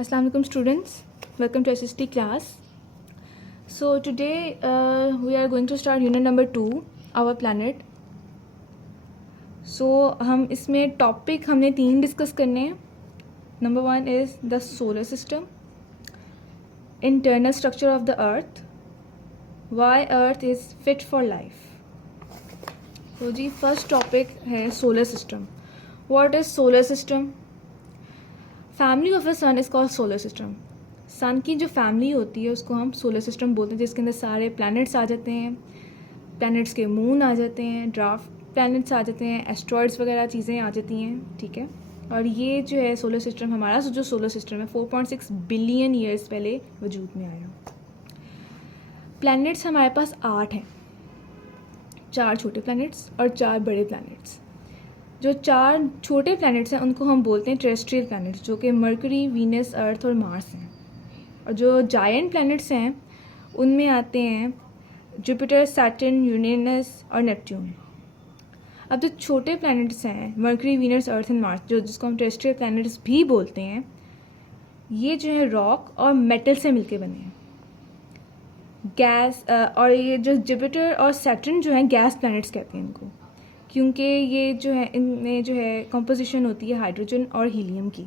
Assalamu alaikum students, welcome to SST class. So today we are going to start unit number 2, our planet. So हम इसमें topic हमने 3 discuss करने हैं. Number 1 is the solar system, internal structure of the earth, why earth is fit for life. तो जी first topic है solar system. What is solar system? Family of a sun is called solar system. Sun की जो family होती है उसको हम solar system बोलते हैं, जिसके अंदर सारे प्लैनेट्स आ जाते हैं, प्लैनेट्स के मून आ जाते हैं, ड्राफ्ट प्लैनेट्स आ जाते हैं, एस्ट्रॉइड्स वगैरह चीज़ें आ जाती हैं. ठीक है. और ये जो है सोलर सिस्टम, हमारा जो सोलर सिस्टम है 4.6 बिलियन ईयर्स पहले वजूद में आया. प्लैनेट्स हमारे पास 8 हैं, 4 छोटे प्लैनेट्स और 4 बड़े प्लैनेट्स. जो 4 छोटे प्लैनेट्स हैं उनको हम बोलते हैं टेरेस्ट्रियल प्लैनेट्स, जो कि मरकरी, वीनस, अर्थ और मार्स हैं. और जो जायंट प्लैनेट्स हैं उनमें आते हैं जुपिटर, सैटर्न, यूरेनस और नेपट्यून. अब जो छोटे प्लैनेट्स हैं mercury, Venus, earth and Mars, जिसको हम टेरेस्ट्रियल प्लैनेट्स भी बोलते हैं, ये जो है रॉक और मेटल से मिलके बने हैं. गैस और ये जो जुपिटर और सैटर्न जो हैं गैस प्लैनेट्स कहते हैं इनको, क्योंकि ये जो है इनमें जो है कंपोजिशन होती है हाइड्रोजन और हीलियम की.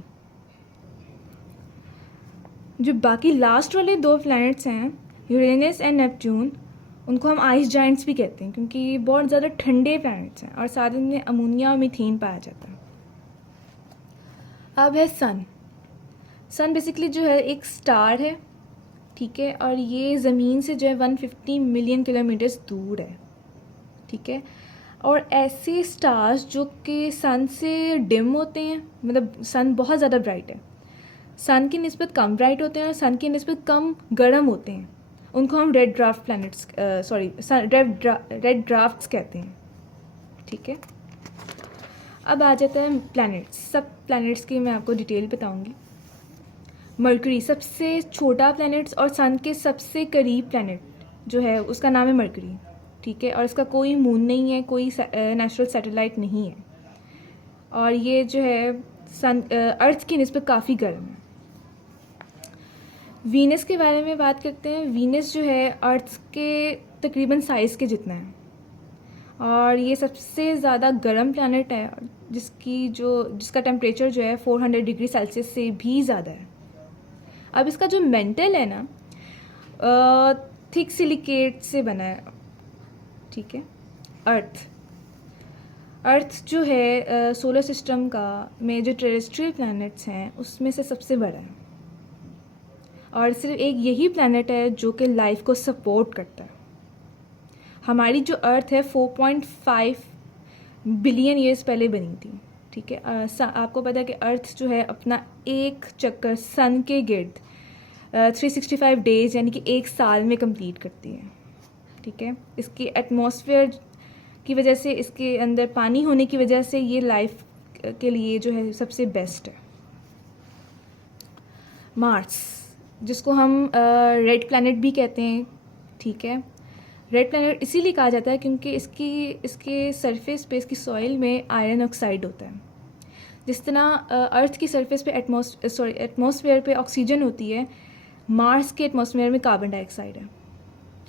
जो बाकी लास्ट वाले 2 प्लैनेट्स हैं यूरेनस एंड नेपट्यून, उनको हम आइस जाइंट्स भी कहते हैं, क्योंकि ये बहुत ज़्यादा ठंडे प्लैनेट्स हैं और साथ में अमोनिया और मीथेन पाया जाता है. अब है सन. सन बेसिकली जो है एक स्टार है. ठीक है. और ये ज़मीन से जो है 150 मिलियन किलोमीटर्स दूर है. ठीक है. और ऐसे स्टार्स जो कि सन से डिम होते हैं, मतलब सन बहुत ज़्यादा ब्राइट है, सन की निस्बत कम ब्राइट होते हैं और सन की निस्बत कम गर्म होते हैं, उनको हम red draft planets red drafts कहते हैं. ठीक है. अब आ जाता है प्लैनेट्स. सब प्लैनेट्स की मैं आपको डिटेल बताऊंगी. मरकरी सबसे छोटा प्लैनेट्स और सन के सबसे करीब प्लैनेट जो है उसका नाम है मरकरी. ठीक है. और इसका कोई मून नहीं है, कोई नेचुरल सैटेलाइट नहीं है, और ये जो है अर्थ की निस्बत काफ़ी गर्म है. वीनस के बारे में बात करते हैं. वीनस जो है अर्थ के तकरीबन साइज़ के जितना है, और ये सबसे ज़्यादा गर्म प्लैनेट है, जिसका टेम्परेचर जो है 400 डिग्री सेल्सियस से भी ज़्यादा है. अब इसका जो मेंटल है ना, थिक सिलिकेट से बना है. ठीक है. अर्थ जो है सोलर सिस्टम का में जो टेरेस्ट्रियल प्लैनेट्स हैं उसमें से सबसे बड़ा है, और सिर्फ एक यही प्लैनेट है जो कि लाइफ को सपोर्ट करता है. हमारी जो अर्थ है 4.5 बिलियन ईयर्स पहले बनी थी. ठीक है. आपको पता है कि अर्थ जो है अपना एक चक्कर सन के गिर्द 365 डेज़ यानी कि 1 साल में कंप्लीट करती है. ठीक है. इसकी एटमॉस्फेयर की वजह से, इसके अंदर पानी होने की वजह से ये लाइफ के लिए जो है सबसे बेस्ट है. मार्स, जिसको हम रेड प्लैनेट भी कहते हैं. ठीक है. रेड प्लैनेट इसीलिए कहा जाता है क्योंकि इसके सरफेस पे, इसकी सॉइल में आयरन ऑक्साइड होता है. जिस तरह अर्थ की सरफेस पे एटमॉस्फेयर पे ऑक्सीजन होती है, मार्स के एटमॉस्फेयर में कार्बन डाइऑक्साइड है,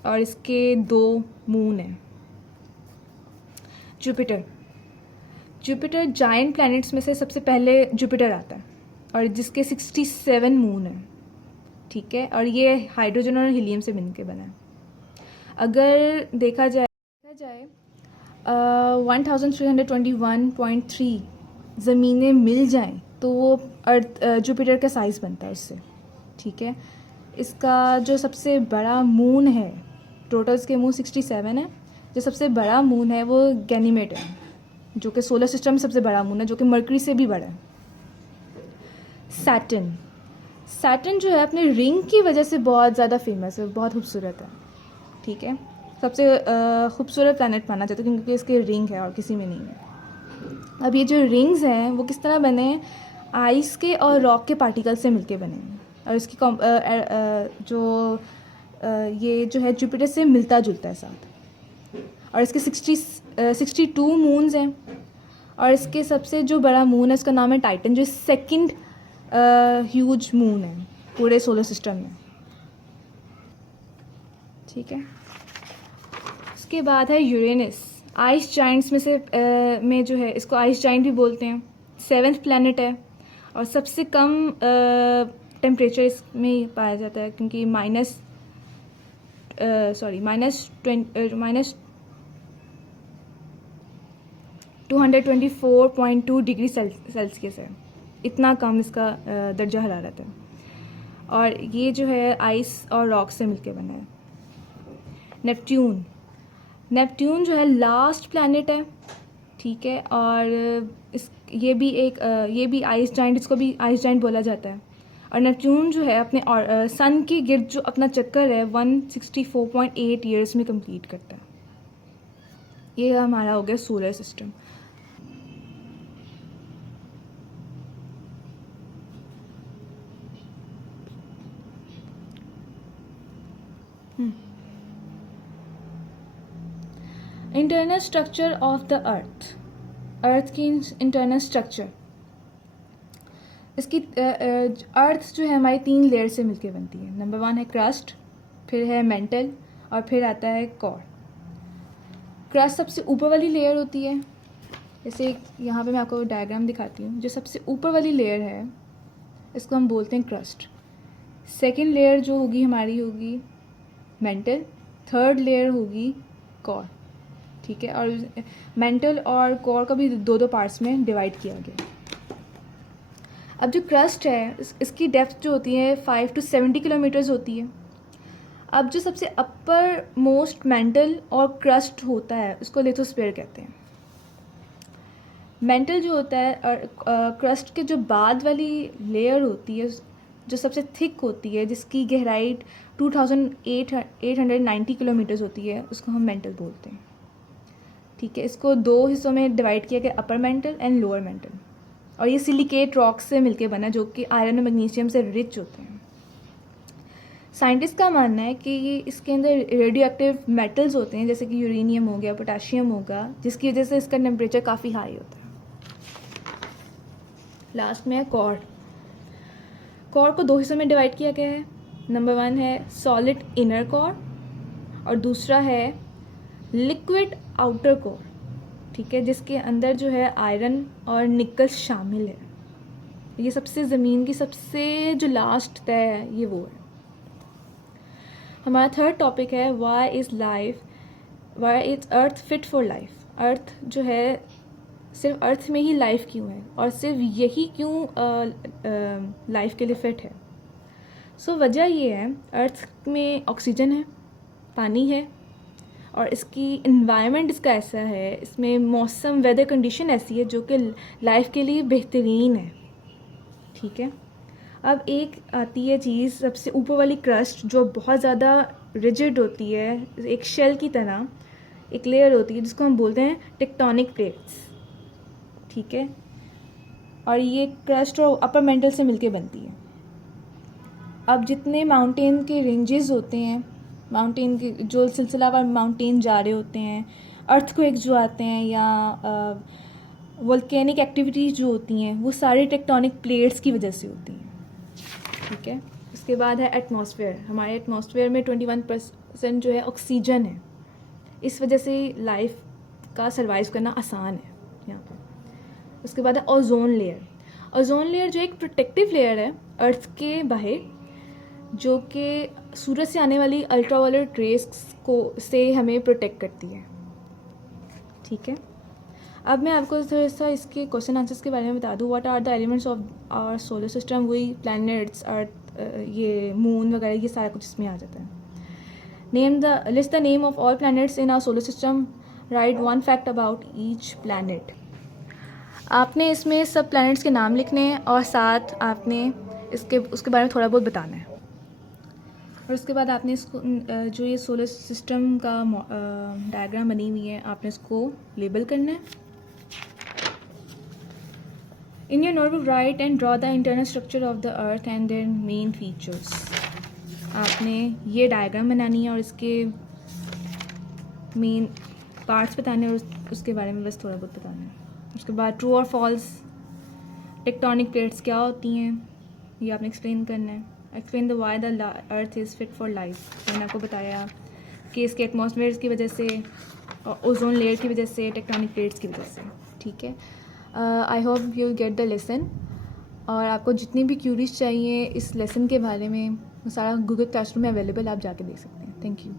और इसके 2 मून हैं. जुपिटर जायंट प्लैनेट्स में से सबसे पहले जुपिटर आता है, और जिसके 67 मून हैं. ठीक है. और ये हाइड्रोजन और हीलियम से मिलकर बना है. अगर देखा जाए 1321.3 ज़मीनें मिल जाएं तो वो जुपिटर का साइज़ बनता है उससे. ठीक है. इसका जो सबसे बड़ा मून है, टोटल इसके मून 67 है, जो सबसे बड़ा मून है वो गैनीमेड है, जो कि सोलर सिस्टम में सबसे बड़ा मून है, जो कि मरकरी से भी बड़ा है. सैटर्न जो है अपने रिंग की वजह से बहुत ज़्यादा फेमस है, बहुत खूबसूरत है. ठीक है. सबसे खूबसूरत प्लैनेट माना जाता है क्योंकि इसके रिंग है और किसी में नहीं है. अब ये जो रिंग्स हैं वो किस तरह बने हैं? आइस के और रॉक के पार्टिकल से मिलके बने हैं, और इसकी ये जो है जुपिटर से मिलता जुलता है साथ. और इसके 62 मून्स हैं, और इसके सबसे जो बड़ा मून है उसका नाम है टाइटन, जो सेकंड ह्यूज मून है पूरे सोलर सिस्टम में, ठीक है। उसके बाद है यूरेनस, आइस जाइंट्स में से में जो है, इसको आइस जाइंट भी बोलते हैं। 7th प्लैनेट है और सबसे कम टेम्परेचर इसमें पाया जाता है, क्योंकि माइनस 224.2 डिग्री सेल्सियस है, इतना कम इसका दर्जा हरारत है। और ये जो है आइस और रॉक से मिलके बना है। नेपट्यून जो है लास्ट प्लैनेट है, ठीक है। और ये भी आइस जाइंट, इसको भी आइस जाइंट बोला जाता है। और नेपट्यून जो है अपने सन के गिर्द जो अपना चक्कर है 164.8 ईयर्स में कंप्लीट करता है। ये हमारा हो गया solar system. Internal structure of the अर्थ की इंटरनल स्ट्रक्चर, इसकी अर्थ जो है हमारी 3 लेयर से मिलकर बनती है। नंबर 1 है क्रस्ट, फिर है मेंटल और फिर आता है कोर। क्रस्ट सबसे ऊपर वाली लेयर होती है, जैसे यहाँ पे मैं आपको डायग्राम दिखाती हूँ। जो सबसे ऊपर वाली लेयर है इसको हम बोलते हैं क्रस्ट। सेकंड लेयर जो होगी हमारी होगी मेंटल, थर्ड लेयर होगी कोर, ठीक है। और मेंटल और कोर को भी 2 पार्ट्स में डिवाइड किया गया। अब जो क्रस्ट है इसकी डेप्थ जो होती है 5 to 70 किलोमीटर्स होती है। अब जो सबसे अपर मोस्ट मेंटल और क्रस्ट होता है उसको लिथोस्फीयर कहते हैं। मेंटल जो होता है और क्रस्ट के जो बाद वाली लेयर होती है जो सबसे थिक होती है, जिसकी गहराई 2890 किलोमीटर्स होती है, उसको हम मेंटल बोलते हैं, ठीक है। इसको 2 हिस्सों में डिवाइड किया गया, upper mantle and lower mental. और ये सिलिकेट रॉक से मिलके बना, जो कि आयरन और मैग्नीशियम से रिच होते हैं। साइंटिस्ट का मानना है कि ये इसके अंदर रेडियो एक्टिव मेटल्स होते हैं, जैसे कि यूरेनियम हो गया, पोटाशियम होगा, जिसकी वजह से इसका टेम्परेचर काफ़ी हाई होता है। लास्ट में है कोर। कोर को 2 हिस्सों में डिवाइड किया गया है। नंबर 1 है सॉलिड इनर कोर और दूसरा है लिक्विड आउटर कोर, ठीक है, जिसके अंदर जो है आयरन और निकल शामिल है। ये सबसे ज़मीन की सबसे जो लास्ट तय है ये वो है। हमारा थर्ड टॉपिक है why is earth fit for life. Earth जो है सिर्फ अर्थ में ही लाइफ क्यों है और सिर्फ यही क्यों लाइफ के लिए फिट है। सो वजह ये है, अर्थ में ऑक्सीजन है, पानी है और इसकी इन्वायरमेंट इसका ऐसा है, इसमें मौसम वेदर कंडीशन ऐसी है जो कि लाइफ के लिए बेहतरीन है, ठीक है। अब एक आती है चीज़ सबसे ऊपर वाली क्रस्ट, जो बहुत ज़्यादा रिजिड होती है, एक शेल की तरह एक लेयर होती है जिसको हम बोलते हैं टेक्टोनिक प्लेट्स, ठीक है। और ये क्रस्ट और अपर मेंटल से मिलके बनती है। अब जितने माउंटेन के रेंजेस होते हैं, माउंटेन के जो सिलसिलावार माउंटेन जा रहे होते हैं, अर्थक्वेक जो आते हैं या वोल्केनिक एक्टिविटीज़ जो होती हैं, वो सारी टेक्टोनिक प्लेट्स की वजह से होती हैं, ठीक है। उसके बाद है एटमॉस्फेयर। हमारे एटमॉस्फेयर में 21% जो है ऑक्सीजन है, इस वजह से लाइफ का सर्वाइव करना आसान है यहाँ पर। उसके बाद है ओजोन लेयर। ओजोन लेयर जो एक प्रोटेक्टिव लेयर है अर्थ के बाहर, जो कि सूरज से आने वाली अल्ट्रावायलेट रेज को से हमें प्रोटेक्ट करती है, ठीक है। अब मैं आपको थोड़ा सा इसके क्वेश्चन आंसर्स के बारे में बता दूँ। What are the elements of our solar system. वही प्लैनेट्स, अर्थ, ये मून वगैरह, ये सारा कुछ इसमें आ जाता है। List the name of all planets in our solar system. Right 1 fact about each planet. आपने इसमें सब प्लैनेट्स के नाम लिखने हैं और साथ आपने उसके बारे में थोड़ा बहुत बताना है। और उसके बाद आपने इसको जो ये सोलर सिस्टम का डायग्राम बनी हुई है, आपने इसको लेबल करना है। In your notebook write and draw the internal structure of the earth and their main features. आपने ये डायग्राम बनानी है और इसके मेन पार्ट्स बताने और उसके बारे में बस थोड़ा बहुत बताना है। उसके बाद ट्रू और फॉल्स, टेक्टोनिक प्लेट्स क्या होती हैं, ये आपने एक्सप्लेन करना है। Explain the why the earth is fit for life. मैंने आपको बताया कि इसके एटमॉस्फेयर की वजह से, ओजोन लेयर की वजह से, टेक्टोनिक प्लेट्स की वजह से। ठीक है, I hope you get the lesson. और आपको जितनी भी क्यूरीज चाहिए इस लेसन के बारे में, वो सारा गूगल क्लासरूम में अवेलेबल, आप जाके देख सकते हैं। Thank you.